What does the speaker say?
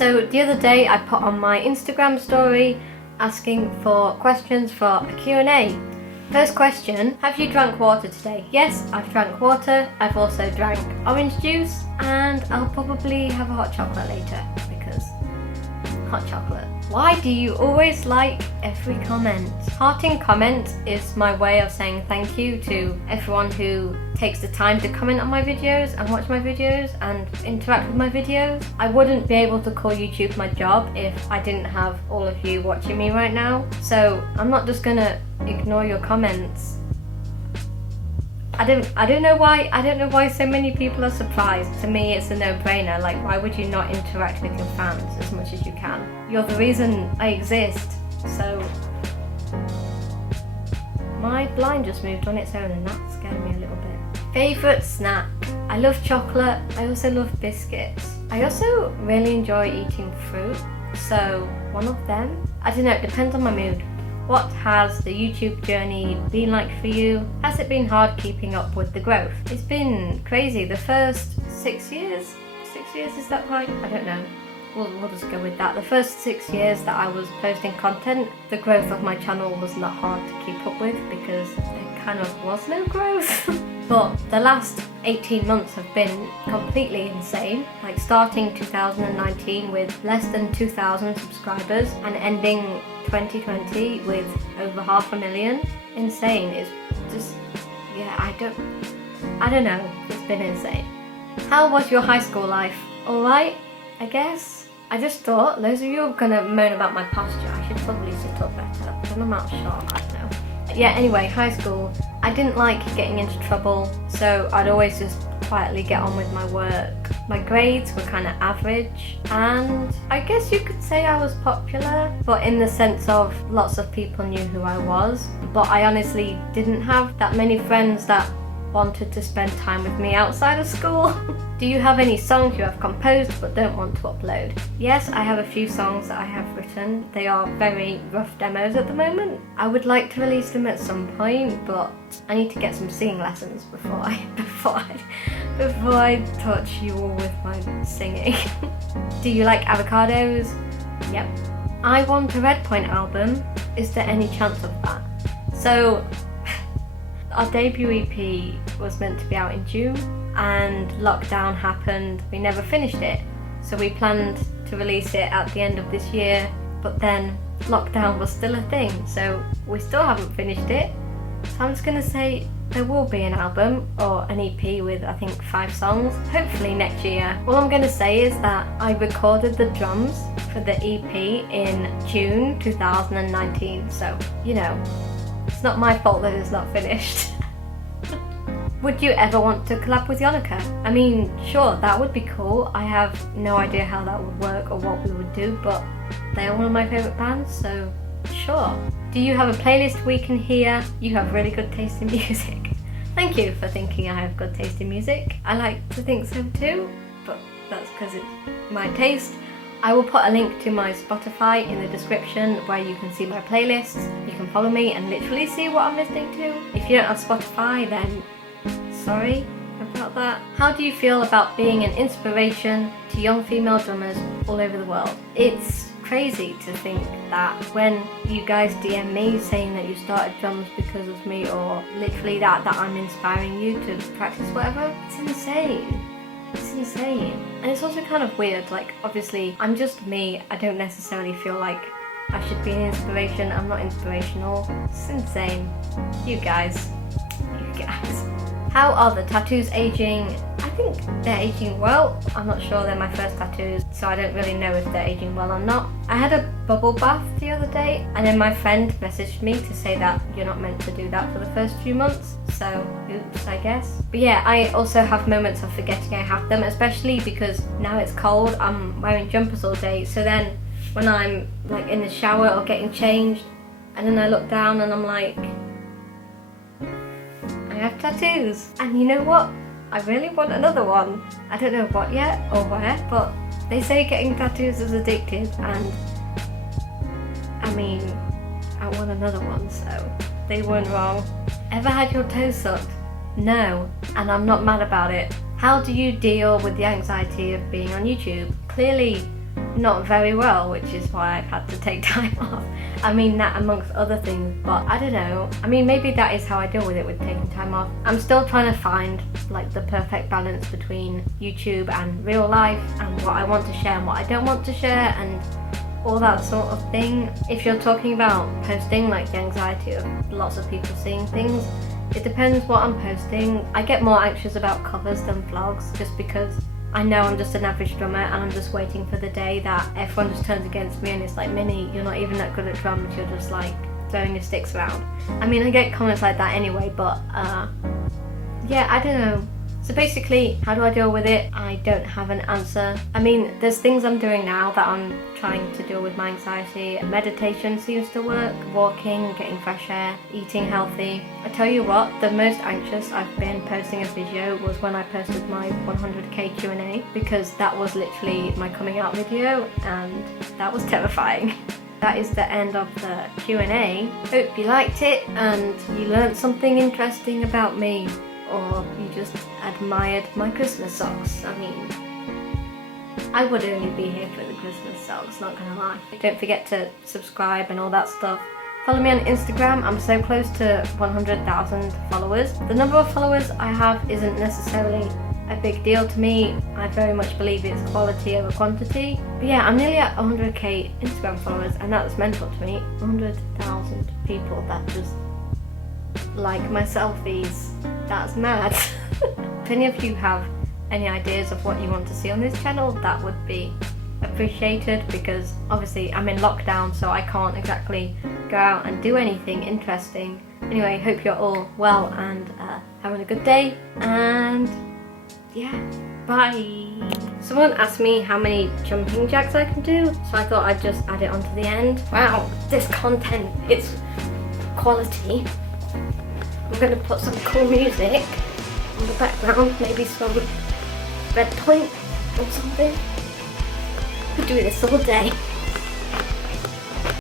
So the other day I put on my Instagram story asking for questions for a Q&A. First question, have you drank water today? Yes, I've drank water. I've also drank orange juice, and I'll probably have a hot chocolate later because hot chocolate. Why do you always like every comment? Hearting comments is my way of saying thank you to everyone who takes the time to comment on my videos and watch my videos and interact with my videos. I wouldn't be able to call YouTube my job if I didn't have all of you watching me right now. So I'm not just gonna ignore your comments. I don't know why so many people are surprised. To me it's a no-brainer. Like, why would you not interact with your fans as much as you can? You're the reason I exist. So my blind just moved on its own and that scared me a little bit. Favourite snack? I love chocolate. I also love biscuits. I also really enjoy eating fruit. So one of them. I don't know, it depends on my mood. What has the YouTube journey been like for you? Has it been hard keeping up with the growth? It's been crazy. The first 6 years? 6 years, is that right? I don't know. We'll just go with that. The first 6 years that I was posting content, the growth of my channel was not hard to keep up with because there kind of was no growth. But the last 18 months have been completely insane. Like starting 2019 with less than 2,000 subscribers and ending 2020 with over 500,000. Insane. It's just, yeah, I don't know. It's been insane. How was your high school life? Alright, I guess. I just thought those of you are gonna moan about my posture. I should probably sit up better. I'm out short, I don't know. Yeah, anyway, high school. I didn't like getting into trouble, so I'd always just quietly get on with my work. My grades were kind of average, and I guess you could say I was popular, but in the sense of lots of people knew who I was. But I honestly didn't have that many friends that wanted to spend time with me outside of school. Do you have any songs you have composed but don't want to upload? Yes, I have a few songs that I have written. They are very rough demos at the moment. I would like to release them at some point, but I need to get some singing lessons before I touch you all with my singing. Do you like avocados? Yep. I want a Redpoint album. Is there any chance of that? So our debut EP was meant to be out in June and lockdown happened. We never finished it. So we planned to release it at the end of this year, but then lockdown was still a thing. So we still haven't finished it. So I'm just gonna say there will be an album or an EP with I think 5 songs, hopefully next year. All I'm gonna say is that I recorded the drums for the EP in June 2019. So, you know, it's not my fault that it's not finished. Would you ever want to collab with Yonaka? I mean, sure, that would be cool. I have no idea how that would work or what we would do, but they are one of my favourite bands, so sure. Do you have a playlist we can hear? You have really good taste in music. Thank you for thinking I have good taste in music. I like to think so too, but that's because it's my taste. I will put a link to my Spotify in the description where you can see my playlists. You can follow me and literally see what I'm listening to. If you don't have Spotify, then sorry about that. How do you feel about being an inspiration to young female drummers all over the world? It's crazy to think that when you guys DM me saying that you started drums because of me, or literally that I'm inspiring you to practice whatever, it's insane. It's insane. And it's also kind of weird, like obviously I'm just me. I don't necessarily feel like I should be an inspiration. I'm not inspirational. It's insane. You guys. How are the tattoos aging? I think they're aging well. I'm not sure, they're my first tattoos, so I don't really know if they're aging well or not. I had a bubble bath the other day, and then my friend messaged me to say that you're not meant to do that for the first few months, so oops, I guess. But yeah, I also have moments of forgetting I have them, especially because now it's cold, I'm wearing jumpers all day, so then when I'm like in the shower or getting changed, and then I look down and I'm like, I have tattoos. And you know what? I really want another one. I don't know what yet or where, but they say getting tattoos is addictive, and I mean, I want another one, so they weren't wrong. Ever had your toes sucked? No, and I'm not mad about it. How do you deal with the anxiety of being on YouTube? Clearly, not very well, which is why I've had to take time off. I mean, that amongst other things, but I don't know. I mean, maybe that is how I deal with it, with taking time off. I'm still trying to find like the perfect balance between YouTube and real life, and what I want to share and what I don't want to share, and all that sort of thing. If you're talking about posting, like the anxiety of lots of people seeing things, it depends what I'm posting. I get more anxious about covers than vlogs, just because I know I'm just an average drummer and I'm just waiting for the day that everyone just turns against me and it's like, Minnie, you're not even that good at drums, you're just like throwing your sticks around. I mean, I get comments like that anyway, but yeah, I don't know. So basically, how do I deal with it? I don't have an answer. I mean, there's things I'm doing now that I'm trying to deal with my anxiety. Meditation seems to work, walking, getting fresh air, eating healthy. I tell you what, the most anxious I've been posting a video was when I posted my 100k Q&A, because that was literally my coming out video and that was terrifying. That is the end of the Q&A. Hope you liked it and you learned something interesting about me, or you just admired my Christmas socks. I mean, I would only be here for the Christmas socks, not gonna lie. Don't forget to subscribe and all that stuff. Follow me on Instagram. I'm so close to 100,000 followers. The number of followers I have isn't necessarily a big deal to me. I very much believe it's quality over quantity. But yeah, I'm nearly at 100k Instagram followers, and that's mental to me. 100,000 people that just like my selfies. That's mad. If any of you have any ideas of what you want to see on this channel, that would be appreciated, because obviously I'm in lockdown, so I can't exactly go out and do anything interesting. Anyway, hope you're all well and having a good day, and yeah, bye. Someone asked me how many jumping jacks I can do, so I thought I'd just add it onto the end. Wow, this content, it's quality. I'm going to put some cool music on the background, maybe some redpoint or something. I could do this all day.